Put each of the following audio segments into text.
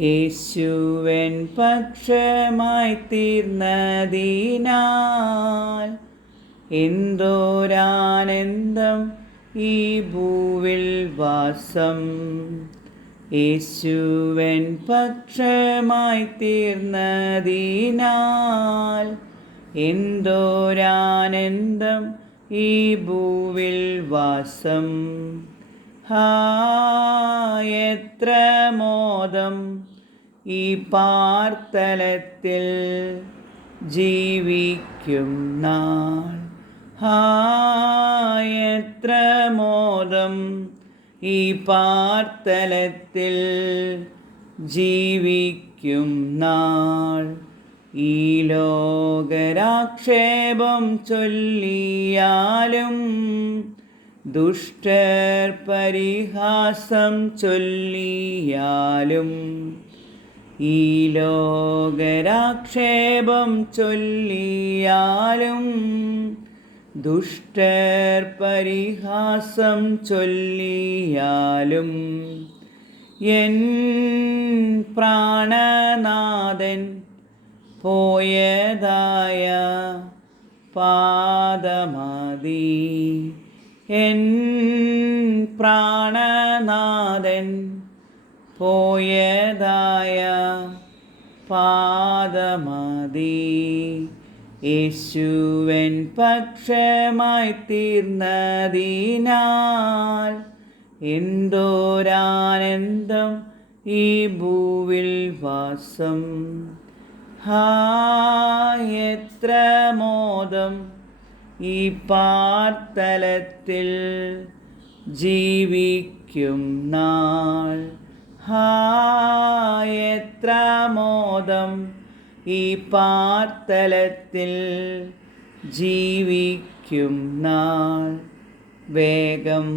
യേശുവൻ പക്ഷമായി തീർന്നതിനാൽ എന്തോരാനന്ദം ഈ ഭൂവിൽ വാസം. യേശുവൻ പക്ഷമായി തീർന്നതിനാൽ എന്തോരാനന്ദം ഈ ഭൂവിൽ വാസം. എത്ര മോദം ഈ പാർത്തലത്തിൽ ജീവിക്കും നാൾ. എത്ര മോദം ഈ പാർത്തലത്തിൽ ജീവിക്കും നാൾ. ഈ ലോകരാക്ഷേപം ചൊല്ലിയാലും ദുഷ്ടർ പരിഹാസം ചൊല്ലിയാലും, ഈ ലോകരാക്ഷേപം ചൊല്ലിയാലും ദുഷ്ടർ പരിഹാസം ചൊല്ലിയാലും, എൻ പ്രാണനാഥൻ പോയതായ പാദമതി. എൻ പ്രാണനാഥൻ പോയതായ പാദമതി. യേശുവൻ പക്ഷമായി തീർന്നതിനാൽ എന്തോരാനന്ദം ഈ ഭൂവിൽ വാസം. എത്ര മോദം ഈ പാർത്തലത്തിൽ ജീവിക്കും നാൾ. എത്ര മോദം ഈ പാർത്തലത്തിൽ ജീവിക്കും നാൾ. വേഗം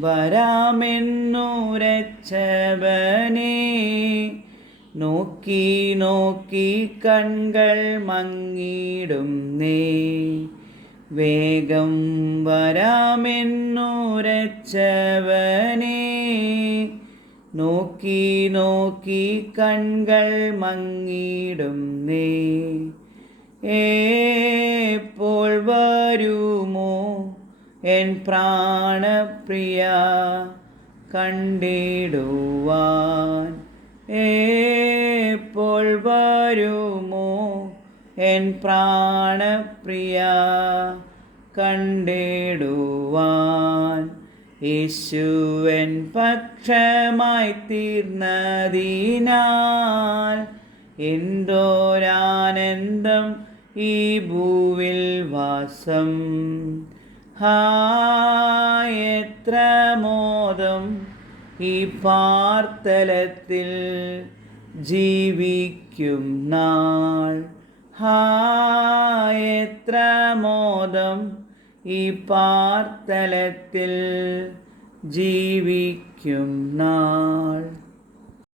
വരാമെന്നുരച്ചവനെ നോക്കി നോക്കി കൺകൾ മങ്ങിടുന്നേ. വേഗം വരാമെന്നുരച്ചവനെ നോക്കി നോക്കി കൺകൾ മങ്ങിടുന്നേ. എപ്പോൾ വരുമോ എൻ പ്രാണപ്രിയ കണ്ടിടുവാൻ. എപ്പോൾ വരുമോ എൻ പ്രാണപ്രിയ കണ്ടിടുവാൻ. യേശുവൻ പക്ഷമായി തീർന്നതിനാൽ എന്തോരാനന്ദം ഈ ഭൂവിൽ വാസം. എത്ര മോദം ഈ പാർത്തലത്തിൽ ജീവിക്കും നാൾ. എത്ര മോദം ഈ പാർത്തലത്തിൽ ജീവിക്കും നാൾ.